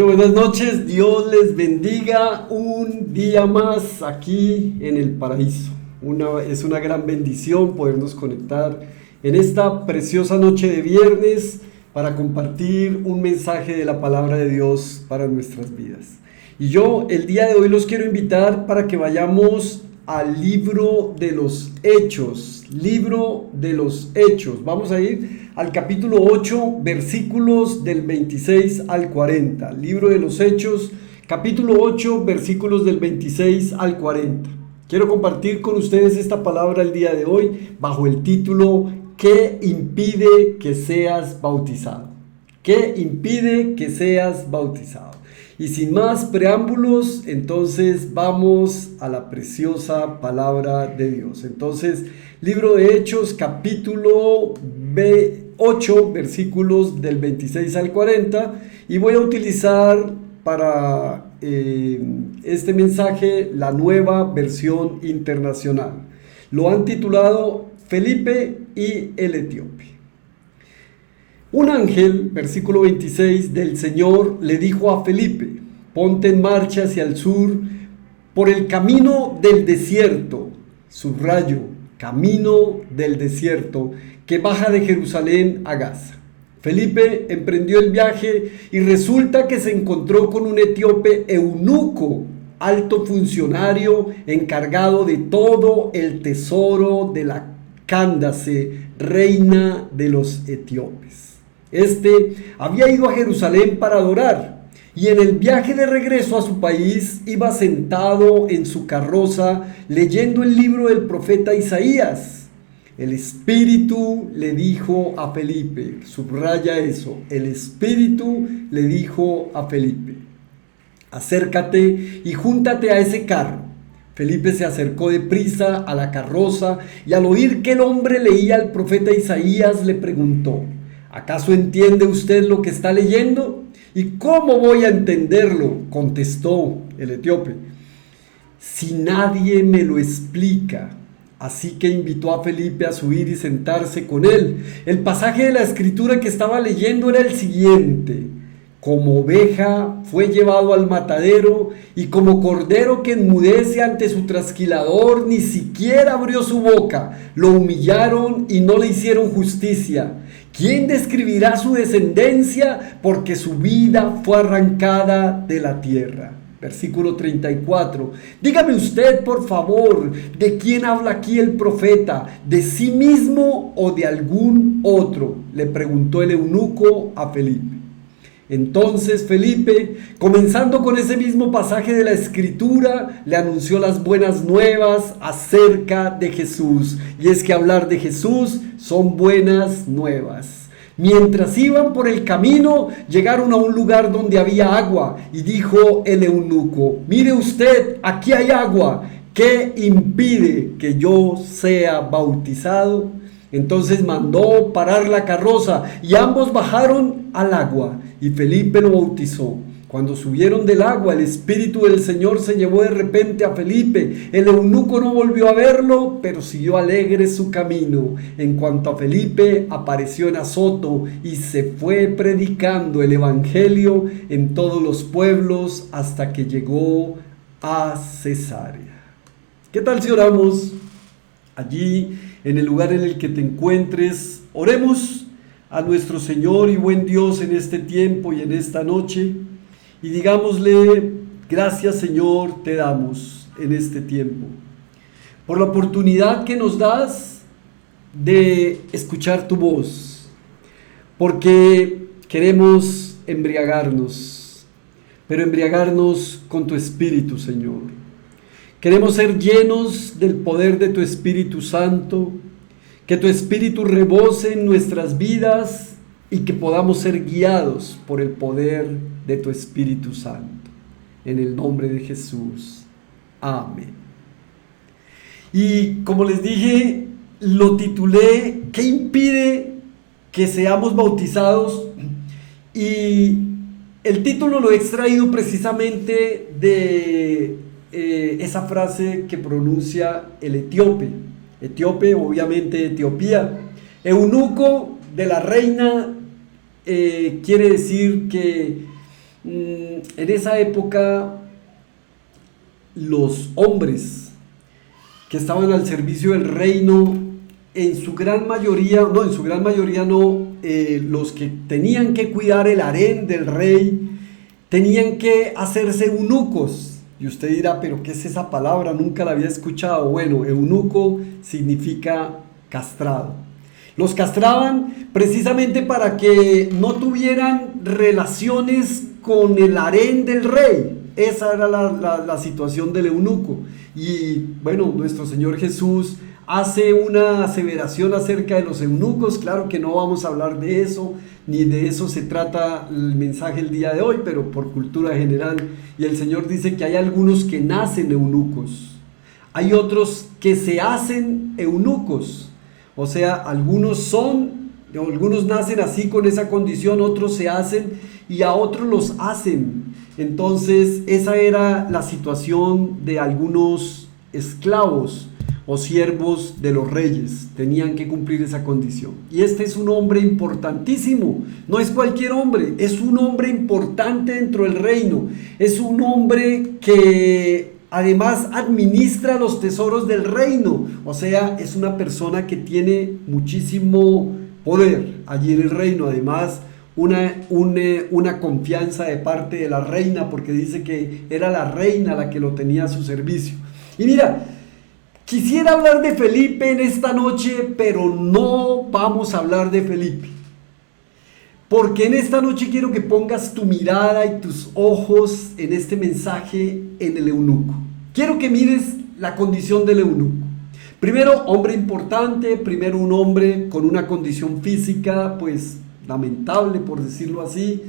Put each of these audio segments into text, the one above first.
Bueno, buenas noches, Dios les bendiga un día más aquí en el paraíso. Es una gran bendición podernos conectar en esta preciosa noche de viernes para compartir un mensaje de la palabra de Dios para nuestras vidas. Y yo el día de hoy los quiero invitar para que vayamos al libro de los Hechos. Libro de los Hechos. Vamos a ir al capítulo 8, versículos del 26 al 40. Libro de los Hechos, capítulo 8, versículos del 26 al 40. Quiero compartir con ustedes esta palabra el día de hoy bajo el título ¿Qué impide que seas bautizado? ¿Qué impide que seas bautizado? Y sin más preámbulos, entonces vamos a la preciosa palabra de Dios. Entonces, libro de Hechos, capítulo 8, versículos del 26 al 40. Y voy a utilizar para este mensaje la nueva versión internacional. Lo han titulado Felipe y el etíope. Un ángel, versículo 26, del Señor le dijo a Felipe: ponte en marcha hacia el sur por el camino del desierto, subrayo, camino del desierto, que baja de Jerusalén a Gaza. Felipe emprendió el viaje y resulta que se encontró con un etíope eunuco, alto funcionario encargado de todo el tesoro de la Cándace, reina de los etíopes. Este había ido a Jerusalén para adorar, y en el viaje de regreso a su país iba sentado en su carroza leyendo el libro del profeta Isaías. El Espíritu le dijo a Felipe, subraya eso, el Espíritu le dijo a Felipe: acércate y júntate a ese carro. Felipe se acercó deprisa a la carroza y al oír que el hombre leía al profeta Isaías le preguntó: ¿acaso entiende usted lo que está leyendo? ¿Y cómo voy a entenderlo?, contestó el etíope, si nadie me lo explica. Así que invitó a Felipe a subir y sentarse con él. El pasaje de la escritura que estaba leyendo era el siguiente: como oveja fue llevado al matadero, y como cordero que enmudece ante su trasquilador, ni siquiera abrió su boca. Lo humillaron y no le hicieron justicia. ¿Quién describirá su descendencia? Porque su vida fue arrancada de la tierra. Versículo 34. Dígame usted, por favor, ¿de quién habla aquí el profeta? ¿De sí mismo o de algún otro?, le preguntó el eunuco a Felipe. Entonces Felipe, comenzando con ese mismo pasaje de la Escritura, le anunció las buenas nuevas acerca de Jesús. Y es que hablar de Jesús son buenas nuevas. Mientras iban por el camino, llegaron a un lugar donde había agua, y dijo el eunuco: mire usted, aquí hay agua. ¿Qué impide que yo sea bautizado? Entonces mandó parar la carroza y ambos bajaron al agua y Felipe lo bautizó. Cuando subieron del agua, el Espíritu del Señor se llevó de repente a Felipe. El eunuco no volvió a verlo, pero siguió alegre su camino. En cuanto a Felipe, apareció en Azoto y se fue predicando el evangelio en todos los pueblos hasta que llegó a Cesarea. ¿Qué tal si oramos allí en el lugar en el que te encuentres? Oremos a nuestro Señor y buen Dios en este tiempo y en esta noche, y digámosle: gracias, Señor, te damos en este tiempo por la oportunidad que nos das de escuchar tu voz, porque queremos embriagarnos, pero embriagarnos con tu Espíritu, Señor. Queremos ser llenos del poder de tu Espíritu Santo, que tu Espíritu rebose en nuestras vidas y que podamos ser guiados por el poder de tu Espíritu Santo. En el nombre de Jesús. Amén. Y como les dije, lo titulé ¿qué impide que seamos bautizados? Y el título lo he extraído precisamente de esa frase que pronuncia el etíope. Etíope, obviamente Etiopía. Eunuco de la reina quiere decir que En esa época los hombres que estaban al servicio del reino, en su gran mayoría no, los que tenían que cuidar el harén del rey, tenían que hacerse eunucos. Y usted dirá, pero ¿qué es esa palabra? Nunca la había escuchado. Bueno, eunuco significa castrado. Los castraban precisamente para que no tuvieran relaciones con el harén del rey. Esa era la situación del eunuco. Y bueno, nuestro Señor Jesús hace una aseveración acerca de los eunucos. Claro que no vamos a hablar de eso, ni de eso se trata el mensaje el día de hoy, pero por cultura general. Y el Señor dice que hay algunos que nacen eunucos, hay otros que se hacen eunucos. O sea, algunos nacen así con esa condición, otros se hacen y a otros los hacen. Entonces, esa era la situación de algunos esclavos o siervos de los reyes. Tenían que cumplir esa condición. Y este es un hombre importantísimo. No es cualquier hombre, es un hombre importante dentro del reino. Es un hombre que además administra los tesoros del reino. O sea, es una persona que tiene muchísimo poder allí en el reino. Además, una confianza de parte de la reina, porque dice que era la reina la que lo tenía a su servicio. Y mira, quisiera hablar de Felipe en esta noche, pero no vamos a hablar de Felipe. Porque en esta noche quiero que pongas tu mirada y tus ojos en este mensaje en el eunuco. Quiero que mires la condición del eunuco. Primero, hombre importante, primero un hombre con una condición física, pues lamentable por decirlo así,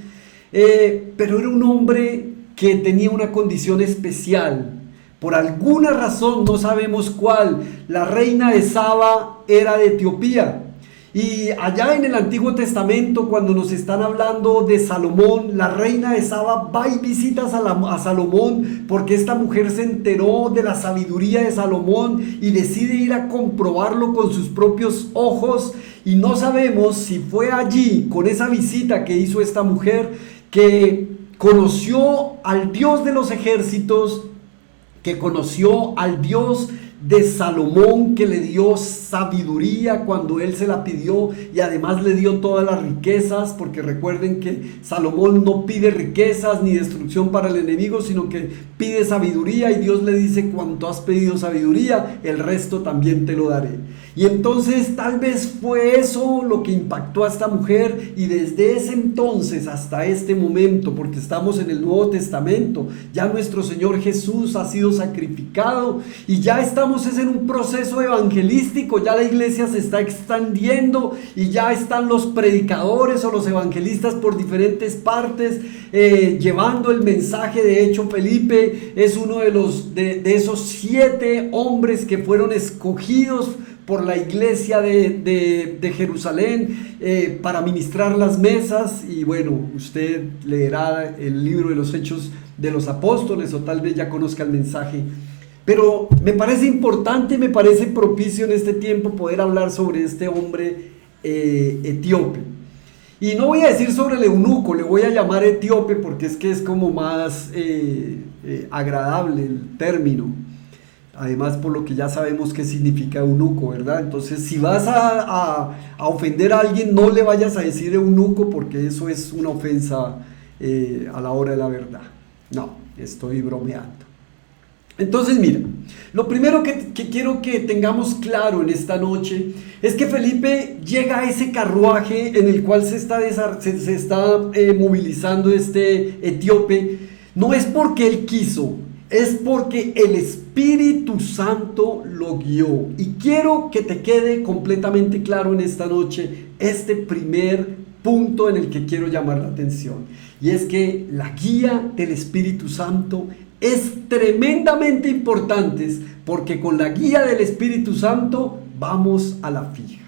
pero era un hombre que tenía una condición especial. Por alguna razón, no sabemos cuál, la reina de Saba era de Etiopía. Y allá en el Antiguo Testamento, cuando nos están hablando de Salomón, la reina de Saba va y visita a Salomón porque esta mujer se enteró de la sabiduría de Salomón y decide ir a comprobarlo con sus propios ojos. Y no sabemos si fue allí, con esa visita que hizo esta mujer, que conoció al Dios de los ejércitos, que conoció al Dios de Salomón, que le dio sabiduría cuando él se la pidió y además le dio todas las riquezas, porque recuerden que Salomón no pide riquezas ni destrucción para el enemigo, sino que pide sabiduría, y Dios le dice: cuanto has pedido sabiduría, el resto también te lo daré. Y entonces tal vez fue eso lo que impactó a esta mujer, y desde ese entonces hasta este momento, porque estamos en el Nuevo Testamento, ya nuestro Señor Jesús ha sido sacrificado y ya estamos en un proceso evangelístico. Ya la iglesia se está expandiendo y ya están los predicadores o los evangelistas por diferentes partes llevando el mensaje. De hecho, Felipe es uno de esos 7 hombres que fueron escogidos por la iglesia de Jerusalén para ministrar las mesas. Y bueno, usted leerá el libro de los Hechos de los Apóstoles o tal vez ya conozca el mensaje. Pero me parece importante, me parece propicio en este tiempo poder hablar sobre este hombre etíope. Y no voy a decir sobre el eunuco, le voy a llamar etíope porque es que es como más agradable el término. Además, por lo que ya sabemos qué significa eunuco, ¿verdad? Entonces, si vas a ofender a alguien, no le vayas a decir eunuco, porque eso es una ofensa a la hora de la verdad. No, estoy bromeando. Entonces, mira, lo primero que quiero que tengamos claro en esta noche es que Felipe llega a ese carruaje en el cual se está movilizando este etíope. No es porque él quiso, es porque el Espíritu Santo lo guió. Y quiero que te quede completamente claro en esta noche este primer punto en el que quiero llamar la atención. Y es que la guía del Espíritu Santo es tremendamente importante, porque con la guía del Espíritu Santo vamos a la fija.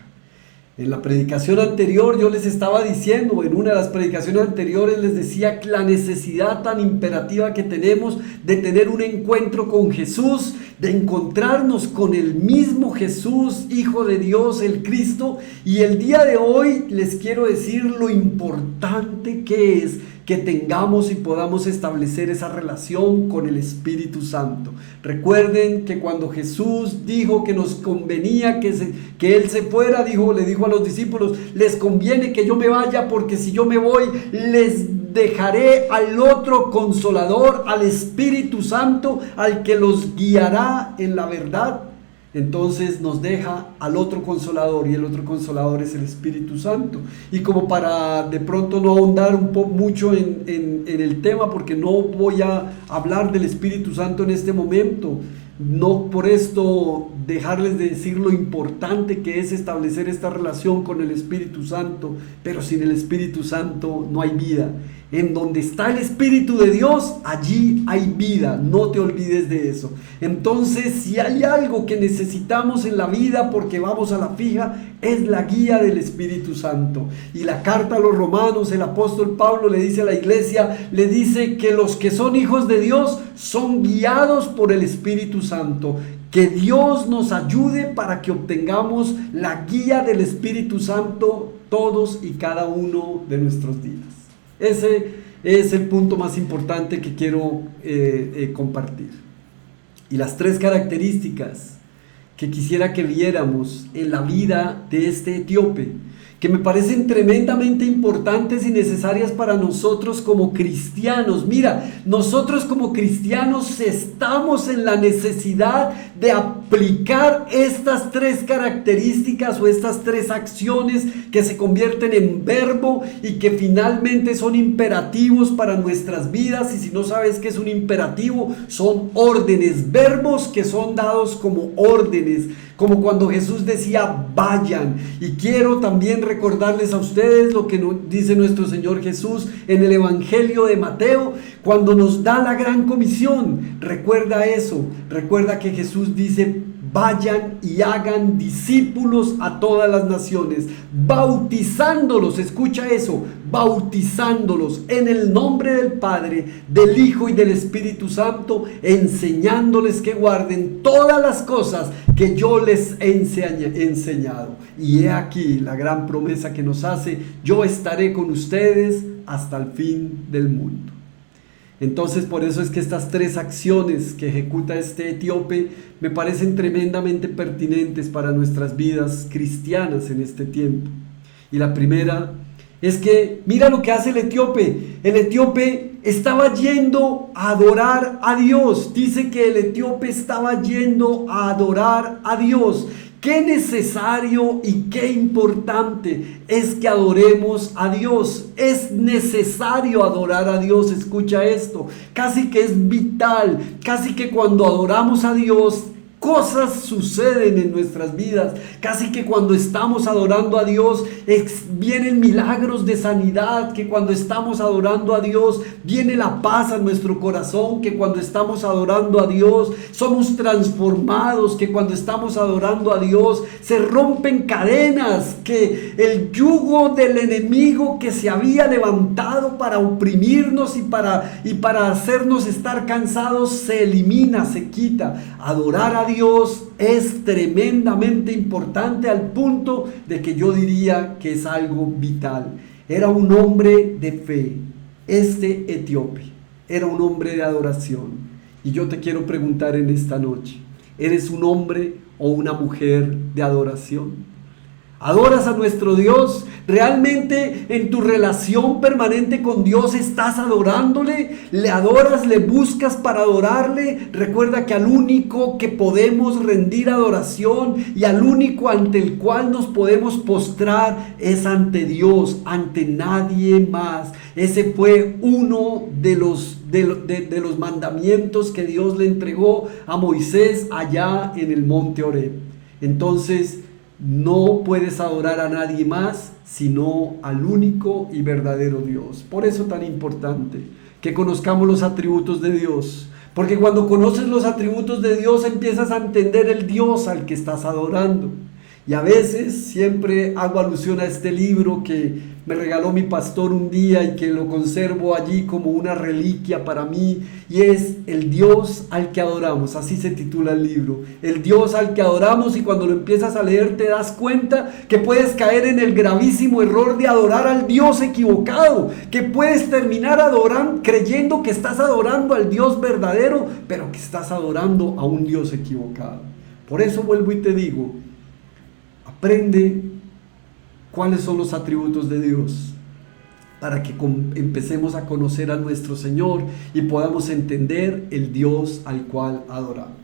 En la predicación anterior yo les estaba diciendo, en una de las predicaciones anteriores les decía la necesidad tan imperativa que tenemos de tener un encuentro con Jesús, de encontrarnos con el mismo Jesús, Hijo de Dios, el Cristo. Y el día de hoy les quiero decir lo importante que es que tengamos y podamos establecer esa relación con el Espíritu Santo. Recuerden que cuando Jesús dijo que nos convenía que Él se fuera, le dijo a los discípulos: les conviene que yo me vaya, porque si yo me voy, les dejaré al otro Consolador, al Espíritu Santo, al que los guiará en la verdad. Entonces nos deja al otro Consolador, y el otro Consolador es el Espíritu Santo. Y como para de pronto no ahondar mucho en el tema, porque no voy a hablar del Espíritu Santo en este momento, no por esto dejarles de decir lo importante que es establecer esta relación con el Espíritu Santo, pero sin el Espíritu Santo no hay vida. En donde está el Espíritu de Dios, allí hay vida, no te olvides de eso. Entonces, si hay algo que necesitamos en la vida, porque vamos a la fija, es la guía del Espíritu Santo. Y la carta a los Romanos, el apóstol Pablo le dice a la iglesia, le dice que los que son hijos de Dios son guiados por el Espíritu Santo. Que Dios nos ayude para que obtengamos la guía del Espíritu Santo todos y cada uno de nuestros días. Ese es el punto más importante que quiero compartir. Y las 3 características que quisiera que viéramos en la vida de este etíope, que me parecen tremendamente importantes y necesarias para nosotros como cristianos. Mira, nosotros como cristianos estamos en la necesidad de aplicar estas 3 características o estas 3 acciones que se convierten en verbo y que finalmente son imperativos para nuestras vidas. Y si no sabes qué es un imperativo, son órdenes, verbos que son dados como órdenes, como cuando Jesús decía vayan. Y quiero también recordarles a ustedes lo que dice nuestro Señor Jesús en el Evangelio de Mateo, cuando nos da la gran comisión. Recuerda eso, recuerda que Jesús dice: vayan y hagan discípulos a todas las naciones, bautizándolos, escucha eso, bautizándolos en el nombre del Padre, del Hijo y del Espíritu Santo, enseñándoles que guarden todas las cosas que yo les he enseñado. Y he aquí la gran promesa que nos hace: yo estaré con ustedes hasta el fin del mundo. Entonces, por eso es que estas 3 acciones que ejecuta este etíope me parecen tremendamente pertinentes para nuestras vidas cristianas en este tiempo. Y la primera es que mira lo que hace el etíope. El etíope estaba yendo a adorar a Dios. Dice que el etíope estaba yendo a adorar a Dios. Qué necesario y qué importante es que adoremos a Dios. Es necesario adorar a Dios. Escucha esto. Casi que es vital. Casi que cuando adoramos a Dios, cosas suceden en nuestras vidas. Casi que cuando estamos adorando a Dios vienen milagros de sanidad, que cuando estamos adorando a Dios viene la paz a nuestro corazón, que cuando estamos adorando a Dios somos transformados, que cuando estamos adorando a Dios se rompen cadenas, que el yugo del enemigo que se había levantado para oprimirnos y para hacernos estar cansados se elimina, se quita. Adorar a Dios es tremendamente importante, al punto de que yo diría que es algo vital. Era un hombre de fe, este etíope, era un hombre de adoración. Y yo te quiero preguntar en esta noche, ¿eres un hombre o una mujer de adoración? ¿Adoras a nuestro Dios? ¿Realmente en tu relación permanente con Dios estás adorándole? ¿Le adoras? ¿Le buscas para adorarle? Recuerda que al único que podemos rendir adoración y al único ante el cual nos podemos postrar es ante Dios, ante nadie más. Ese fue uno de los mandamientos que Dios le entregó a Moisés allá en el monte Horeb. Entonces, no puedes adorar a nadie más sino al único y verdadero Dios. Por eso tan importante que conozcamos los atributos de Dios, porque cuando conoces los atributos de Dios empiezas a entender el Dios al que estás adorando. Y a veces siempre hago alusión a este libro que me regaló mi pastor un día y que lo conservo allí como una reliquia para mí, y es El Dios al que adoramos. Así se titula el libro, El Dios al que adoramos. Y cuando lo empiezas a leer te das cuenta que puedes caer en el gravísimo error de adorar al Dios equivocado, que puedes terminar adorando, creyendo que estás adorando al Dios verdadero, pero que estás adorando a un Dios equivocado. Por eso vuelvo y te digo, aprende cuáles son los atributos de Dios, para que empecemos a conocer a nuestro Señor y podamos entender el Dios al cual adoramos.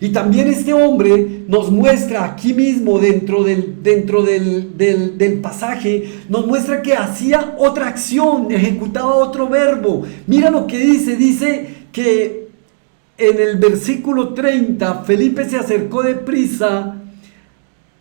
Y también este hombre nos muestra aquí mismo, dentro del pasaje, nos muestra que hacía otra acción, ejecutaba otro verbo. Mira lo que dice que en el versículo 30, Felipe se acercó deprisa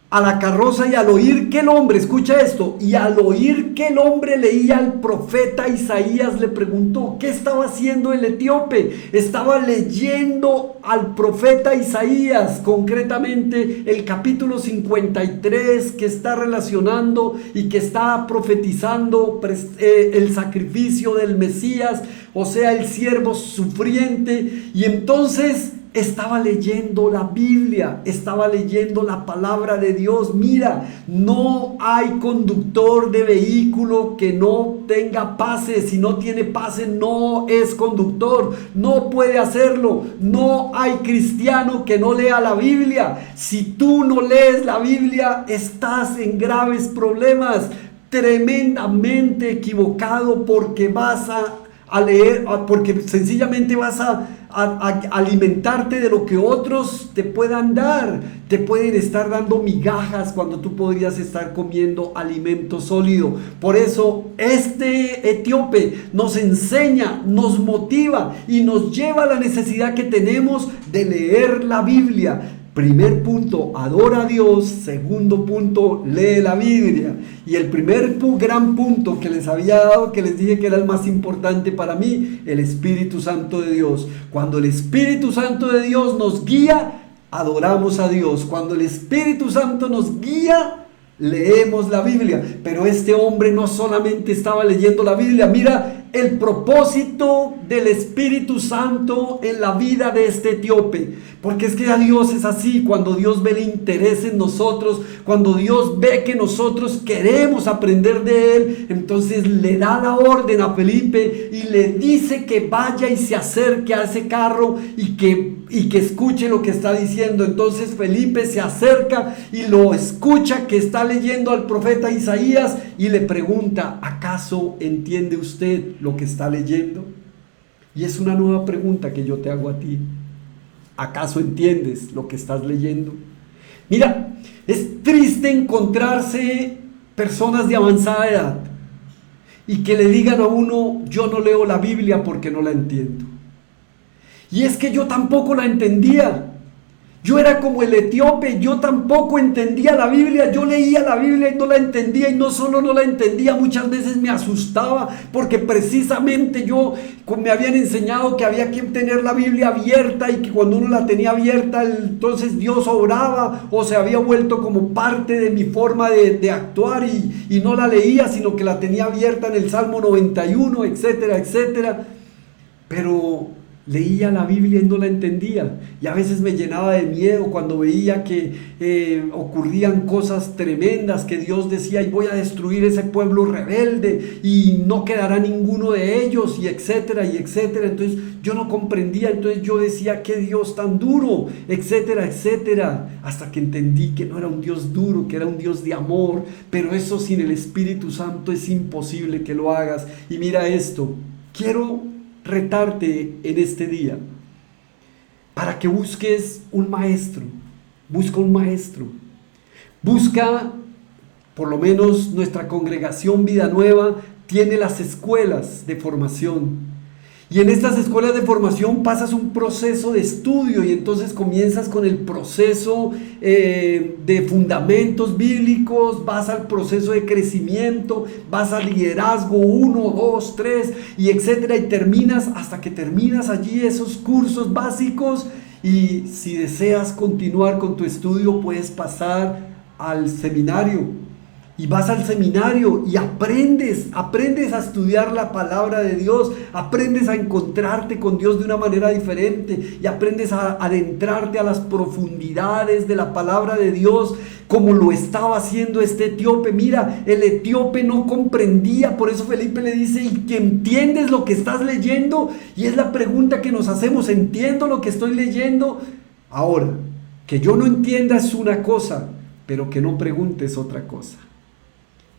a la carroza, y al oír que el hombre, escucha esto, y al oír que el hombre leía al profeta Isaías, le preguntó, ¿qué estaba haciendo el etíope? Estaba leyendo al profeta Isaías, concretamente el capítulo 53, que está relacionando y que está profetizando el sacrificio del Mesías, o sea, el siervo sufriente. Y entonces estaba leyendo la Biblia, estaba leyendo la palabra de Dios. Mira, no hay conductor de vehículo que no tenga pase. Si no tiene pase, no es conductor, no puede hacerlo. No hay cristiano que no lea la Biblia. Si tú no lees la Biblia, estás en graves problemas, tremendamente equivocado, porque vas a leer, porque sencillamente vas a alimentarte de lo que otros te puedan dar. Te pueden estar dando migajas cuando tú podrías estar comiendo alimento sólido. Por eso este etíope nos enseña, nos motiva y nos lleva a la necesidad que tenemos de leer la Biblia. Primer punto, adora a Dios. Segundo punto, lee la Biblia. Y el primer gran punto que les había dado, que les dije que era el más importante para mí, el Espíritu Santo de Dios. Cuando el Espíritu Santo de Dios nos guía, adoramos a Dios. Cuando el Espíritu Santo nos guía, leemos la Biblia. Pero este hombre no solamente estaba leyendo la Biblia. Mira el propósito del Espíritu Santo en la vida de este etíope, porque es que a Dios es así. Cuando Dios ve el interés en nosotros, cuando Dios ve que nosotros queremos aprender de Él, entonces le da la orden a Felipe y le dice que vaya y se acerque a ese carro y que escuche lo que está diciendo. Entonces Felipe se acerca y lo escucha que está leyendo al profeta Isaías y le pregunta, ¿acaso entiende usted lo que está leyendo? Y es una nueva pregunta que yo te hago a ti. ¿Acaso entiendes lo que estás leyendo? Mira, es triste encontrarse personas de avanzada edad y que le digan a uno, yo no leo la Biblia porque no la entiendo. Y es que yo tampoco la entendía. Yo era como el etíope, yo tampoco entendía la Biblia. Yo leía la Biblia y no la entendía, y no solo no la entendía, muchas veces me asustaba, porque precisamente me habían enseñado que había que tener la Biblia abierta, y que cuando uno la tenía abierta, entonces Dios obraba, o se había vuelto como parte de mi forma de actuar, y no la leía, sino que la tenía abierta en el Salmo 91, etcétera, etcétera. Pero leía la Biblia y no la entendía, y a veces me llenaba de miedo cuando veía que ocurrían cosas tremendas, que Dios decía, y voy a destruir ese pueblo rebelde y no quedará ninguno de ellos, y etcétera, y etcétera. Entonces yo no comprendía, entonces yo decía, qué Dios tan duro, etcétera, etcétera, hasta que entendí que no era un Dios duro, que era un Dios de amor. Pero eso sin el Espíritu Santo es imposible que lo hagas. Y mira esto, quiero retarte en este día para que busques un maestro. Busca un maestro. Busca, por lo menos nuestra congregación Vida Nueva tiene las escuelas de formación. Y en estas escuelas de formación pasas un proceso de estudio, y entonces comienzas con el proceso de fundamentos bíblicos, vas al proceso de crecimiento, vas al liderazgo 1, 2, 3 y etcétera, y terminas hasta que terminas allí esos cursos básicos. Y si deseas continuar con tu estudio, puedes pasar al seminario. Y vas al seminario y aprendes a estudiar la palabra de Dios, aprendes a encontrarte con Dios de una manera diferente y aprendes a adentrarte a las profundidades de la palabra de Dios, como lo estaba haciendo este etíope. Mira, el etíope no comprendía, por eso Felipe le dice: ¿y que entiendes lo que estás leyendo? Y es la pregunta que nos hacemos: ¿entiendo lo que estoy leyendo? Ahora, que yo no entienda es una cosa, pero que no pregunte es otra cosa.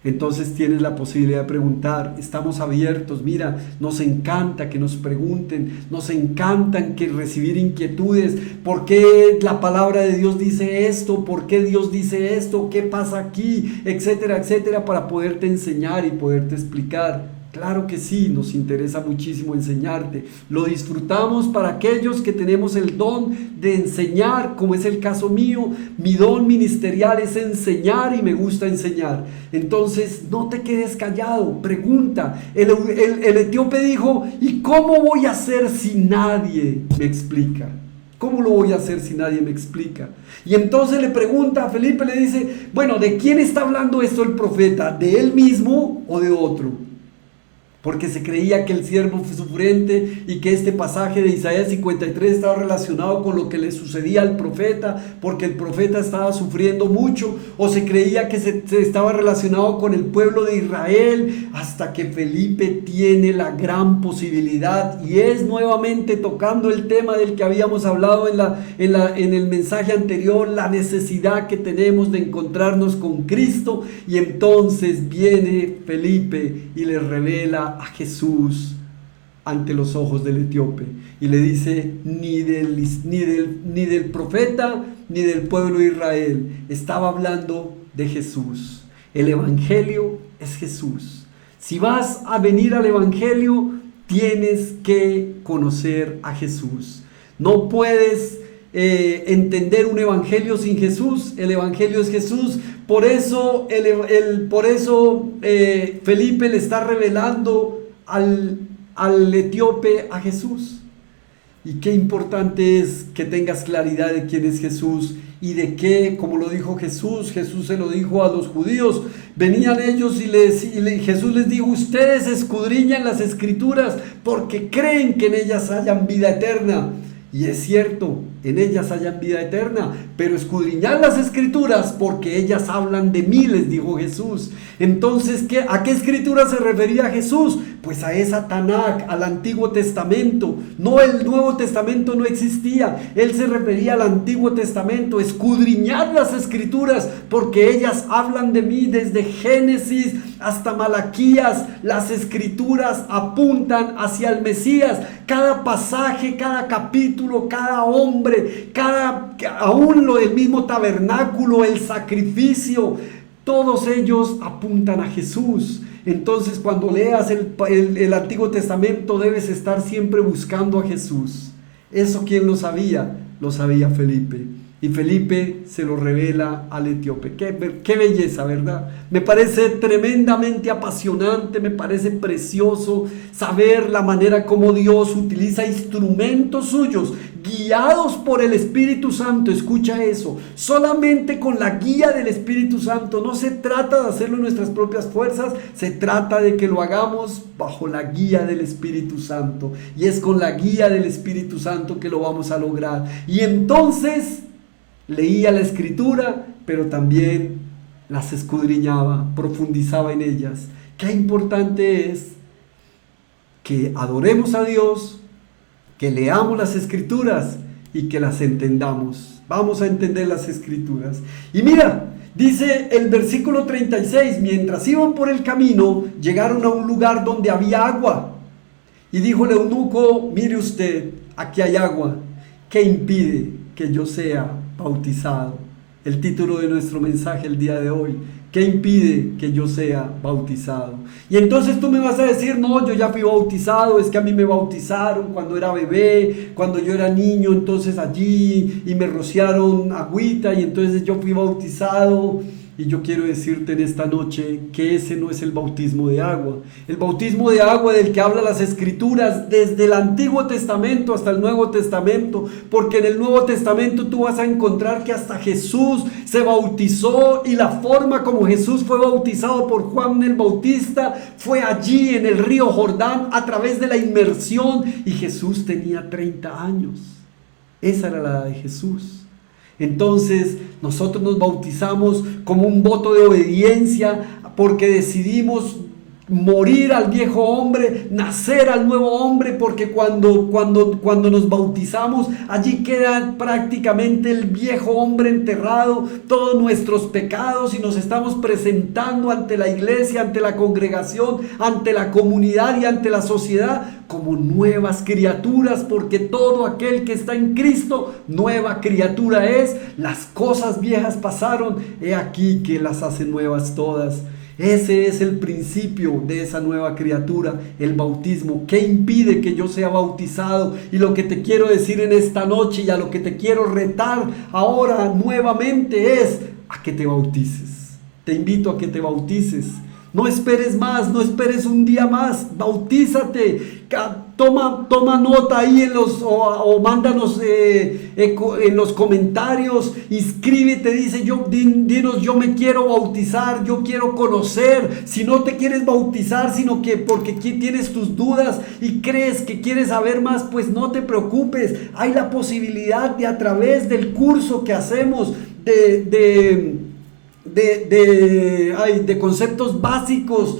Entonces tienes la posibilidad de preguntar, estamos abiertos. Mira, nos encanta que nos pregunten, nos encantan que recibir inquietudes. ¿Por qué la palabra de Dios dice esto? ¿Por qué Dios dice esto? ¿Qué pasa aquí? Etcétera, etcétera, para poderte enseñar y poderte explicar. Claro que sí, nos interesa muchísimo enseñarte. Lo disfrutamos para aquellos que tenemos el don de enseñar, como es el caso mío. Mi don ministerial es enseñar y me gusta enseñar. Entonces, no te quedes callado, pregunta. El etíope dijo: ¿y cómo voy a hacer si nadie me explica? ¿Cómo lo voy a hacer si nadie me explica? Y entonces le pregunta a Felipe, le dice: bueno, ¿de quién está hablando esto el profeta? ¿De él mismo o de otro? Porque se creía que el siervo sufriente y que este pasaje de Isaías 53 estaba relacionado con lo que le sucedía al profeta, porque el profeta estaba sufriendo mucho, o se creía que se estaba relacionado con el pueblo de Israel, hasta que Felipe tiene la gran posibilidad, y es nuevamente tocando el tema del que habíamos hablado en el mensaje anterior, la necesidad que tenemos de encontrarnos con Cristo. Y entonces viene Felipe y le revela a Jesús ante los ojos del etíope y le dice: ni del profeta ni del pueblo de Israel. Estaba hablando de Jesús. El evangelio es Jesús. Si vas a venir al evangelio, tienes que conocer a Jesús. No puedes entender un evangelio sin Jesús. El evangelio es Jesús. Por eso, Felipe le está revelando al etíope a Jesús. Y qué importante es que tengas claridad de quién es Jesús y de qué, como lo dijo Jesús se lo dijo a los judíos. Venían ellos y Jesús les dijo: ustedes escudriñan las escrituras porque creen que en ellas hayan vida eterna. Y es cierto, en ellas hayan vida eterna, pero escudriñad las escrituras porque ellas hablan de mí, les dijo Jesús. Entonces, ¿a qué escritura se refería Jesús? Pues a esa Tanakh, al Antiguo Testamento. No, el Nuevo Testamento no existía, él se refería al Antiguo Testamento. Escudriñad las escrituras porque ellas hablan de mí. Desde Génesis hasta Malaquías, las escrituras apuntan hacia el Mesías. Cada pasaje, cada capítulo, cada hombre, aún lo del mismo tabernáculo, el sacrificio, todos ellos apuntan a Jesús. Entonces, cuando leas el Antiguo Testamento, debes estar siempre buscando a Jesús. ¿Eso quién lo sabía? Lo sabía Felipe. Y Felipe se lo revela al etíope. Qué belleza, ¿verdad? Me parece tremendamente apasionante, me parece precioso saber la manera como Dios utiliza instrumentos suyos, guiados por el Espíritu Santo. Escucha eso, solamente con la guía del Espíritu Santo. No se trata de hacerlo en nuestras propias fuerzas, se trata de que lo hagamos bajo la guía del Espíritu Santo. Y es con la guía del Espíritu Santo que lo vamos a lograr. Y entonces leía la escritura, pero también las escudriñaba, profundizaba en ellas. Qué importante es que adoremos a Dios, que leamos las escrituras y que las entendamos. Vamos a entender las escrituras. Y mira, dice el versículo 36, mientras iban por el camino, llegaron a un lugar donde había agua. Y dijo el eunuco: mire usted, aquí hay agua. ¿Qué impide que yo sea bautizado? El título de nuestro mensaje el día de hoy: ¿qué impide que yo sea bautizado? Y entonces tú me vas a decir: no, yo ya fui bautizado, es que a mí me bautizaron cuando era bebé, cuando yo era niño, entonces allí, y me rociaron agüita, y entonces yo fui bautizado. Y yo quiero decirte en esta noche que ese no es el bautismo de agua. El bautismo de agua del que habla las Escrituras desde el Antiguo Testamento hasta el Nuevo Testamento, porque en el Nuevo Testamento tú vas a encontrar que hasta Jesús se bautizó, y la forma como Jesús fue bautizado por Juan el Bautista fue allí en el río Jordán a través de la inmersión, y Jesús tenía 30 años. Esa era la edad de Jesús. Entonces nosotros nos bautizamos como un voto de obediencia porque decidimos morir al viejo hombre, nacer al nuevo hombre, porque cuando nos bautizamos, allí queda prácticamente el viejo hombre enterrado, todos nuestros pecados, y nos estamos presentando ante la iglesia, ante la congregación, ante la comunidad y ante la sociedad como nuevas criaturas, porque todo aquel que está en Cristo, nueva criatura es. Las cosas viejas pasaron, he aquí que las hace nuevas todas. Ese es el principio de esa nueva criatura, el bautismo. ¿Qué impide que yo sea bautizado? Y lo que te quiero decir en esta noche, y a lo que te quiero retar ahora nuevamente, es a que te bautices. Te invito a que te bautices. No esperes más, no esperes un día más, bautízate. Toma nota ahí o mándanos en los comentarios, inscríbete, dinos yo me quiero bautizar, yo quiero conocer. Si no te quieres bautizar, sino que porque tienes tus dudas y crees que quieres saber más, pues no te preocupes. Hay la posibilidad de, a través del curso que hacemos de conceptos básicos,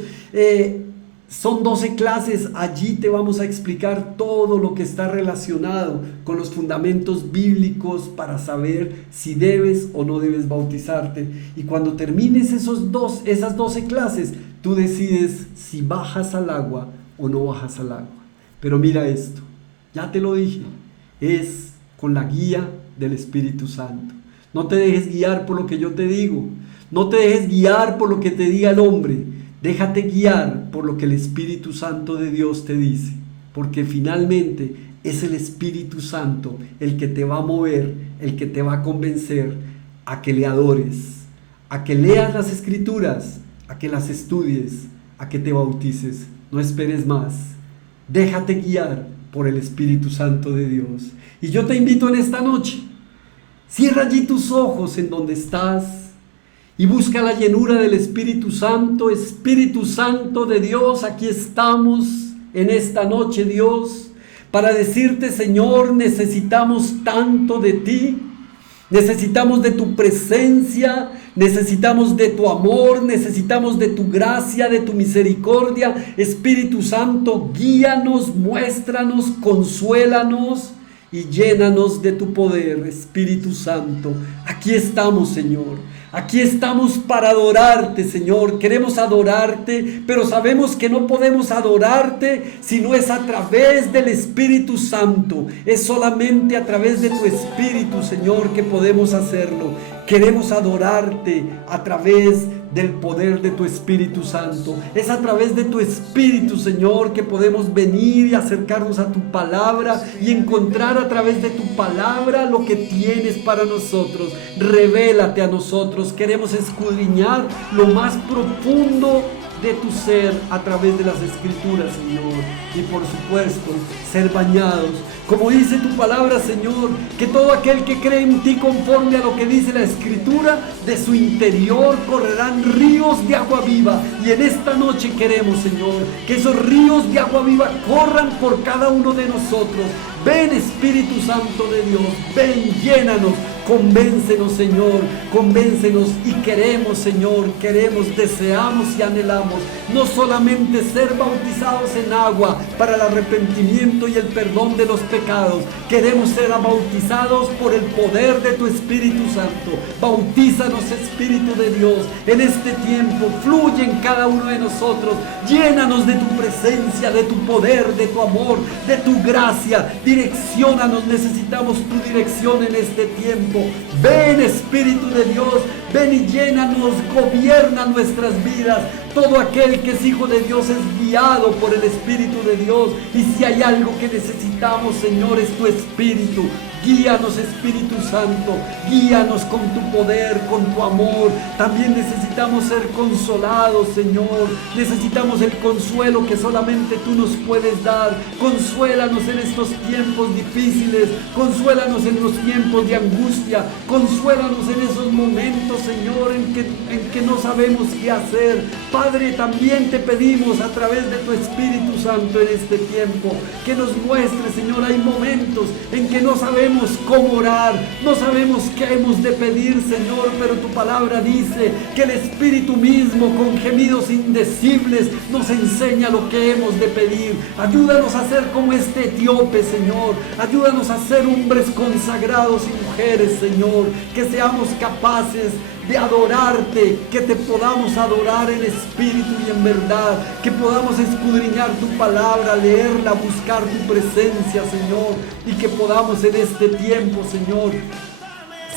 son 12 clases. Allí te vamos a explicar todo lo que está relacionado con los fundamentos bíblicos para saber si debes o no debes bautizarte. Y cuando termines esas 12 clases, tú decides si bajas al agua o no bajas al agua. Pero mira esto, ya te lo dije, es con la guía del Espíritu Santo. No te dejes guiar por lo que yo te digo. No te dejes guiar por lo que te diga el hombre. Déjate guiar por lo que el Espíritu Santo de Dios te dice. Porque finalmente es el Espíritu Santo el que te va a mover, el que te va a convencer a que le adores, a que leas las Escrituras, a que las estudies, a que te bautices. No esperes más. Déjate guiar por el Espíritu Santo de Dios. Y yo te invito en esta noche, cierra allí tus ojos en donde estás y busca la llenura del Espíritu Santo. Espíritu Santo de Dios, aquí estamos en esta noche, Dios, para decirte: Señor, necesitamos tanto de ti, necesitamos de tu presencia, necesitamos de tu amor, necesitamos de tu gracia, de tu misericordia. Espíritu Santo, guíanos, muéstranos, consuélanos y llénanos de tu poder. Espíritu Santo, aquí estamos, Señor. Aquí estamos para adorarte, Señor. Queremos adorarte, pero sabemos que no podemos adorarte si no es a través del Espíritu Santo. Es solamente a través de tu Espíritu, Señor, que podemos hacerlo. Queremos adorarte a través del poder de tu Espíritu Santo. Es a través de tu Espíritu, Señor, que podemos venir y acercarnos a tu palabra y encontrar a través de tu palabra lo que tienes para nosotros. Revélate a nosotros. Queremos escudriñar lo más profundo de tu ser a través de las Escrituras, Señor. Y por supuesto, ser bañados, como dice tu palabra, Señor, que todo aquel que cree en ti conforme a lo que dice la Escritura, de su interior correrán ríos de agua viva. Y en esta noche queremos, Señor, que esos ríos de agua viva corran por cada uno de nosotros. Ven, Espíritu Santo de Dios, ven, llénanos. Convéncenos, Señor, convéncenos. Y queremos, Señor, deseamos y anhelamos no solamente ser bautizados en agua para el arrepentimiento y el perdón de los pecados. Queremos ser bautizados por el poder de tu Espíritu Santo. Bautízanos, Espíritu de Dios, en este tiempo. Fluye en cada uno de nosotros. Llénanos de tu presencia, de tu poder, de tu amor, de tu gracia. Direcciónanos, necesitamos tu dirección en este tiempo. Ven, Espíritu de Dios, ven y llénanos, gobierna nuestras vidas. Todo aquel que es hijo de Dios es guiado por el Espíritu de Dios. Y si hay algo que necesitamos, Señor, es tu Espíritu. Guíanos, Espíritu Santo, guíanos con tu poder, con tu amor. También necesitamos ser consolados, Señor. Necesitamos el consuelo que solamente tú nos puedes dar. Consuélanos en estos tiempos difíciles, consuélanos en los tiempos de angustia, consuélanos en esos momentos, Señor, en que no sabemos qué hacer. Padre, también te pedimos a través de tu Espíritu Santo en este tiempo, que nos muestre, Señor, hay momentos en que no sabemos cómo orar, no sabemos qué hemos de pedir, Señor, pero tu palabra dice que el Espíritu mismo con gemidos indecibles nos enseña lo que hemos de pedir. Ayúdanos a ser como este etíope, Señor. Ayúdanos a ser hombres consagrados y mujeres, Señor, que seamos capaces de adorarte, que te podamos adorar en espíritu y en verdad, que podamos escudriñar tu palabra, leerla, buscar tu presencia, Señor, y que podamos en este tiempo, Señor,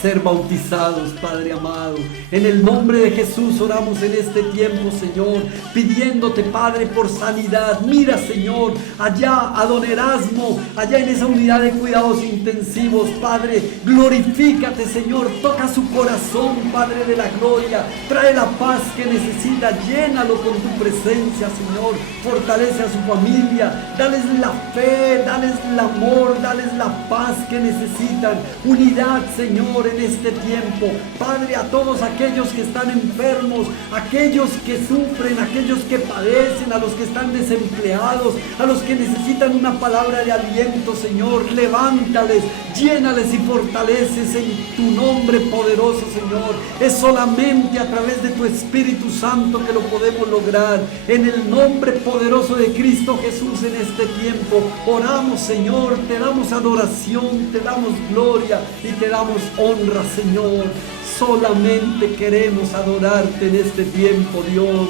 ser bautizados, Padre amado. En el nombre de Jesús oramos en este tiempo, Señor, pidiéndote, Padre, por sanidad. Mira, Señor, allá a don Erasmo, allá en esa unidad de cuidados intensivos, Padre, glorifícate, Señor, toca su corazón, Padre de la gloria, trae la paz que necesita, llénalo con tu presencia, Señor, fortalece a su familia, dales la fe, dales el amor, dales la paz que necesitan, unidad, Señor, en este tiempo. Padre, a todos aquellos que están enfermos, aquellos que sufren, aquellos que padecen, a los que están desempleados, a los que necesitan una palabra de aliento, Señor, levántales, llénales y fortaleces en tu nombre poderoso, Señor. Es solamente a través de tu Espíritu Santo que lo podemos lograr. En el nombre poderoso de Cristo Jesús, en este tiempo oramos, Señor, te damos adoración, te damos gloria y te damos honra, Señor. Solamente queremos adorarte en este tiempo, Dios.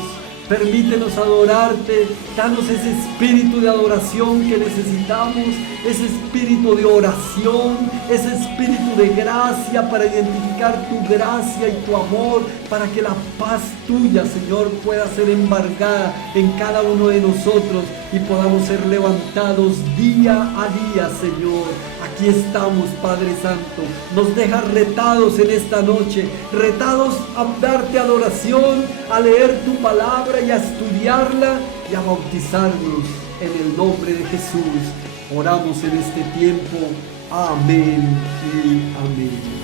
Permítenos adorarte, danos ese espíritu de adoración que necesitamos, ese espíritu de oración, ese espíritu de gracia para identificar tu gracia y tu amor, para que la paz tuya, Señor, pueda ser embargada en cada uno de nosotros y podamos ser levantados día a día, Señor. Aquí estamos, Padre Santo. Nos dejas retados en esta noche, retados a darte adoración, a leer tu palabra y a estudiarla y a bautizarnos en el nombre de Jesús. Oramos en este tiempo. Amén y amén.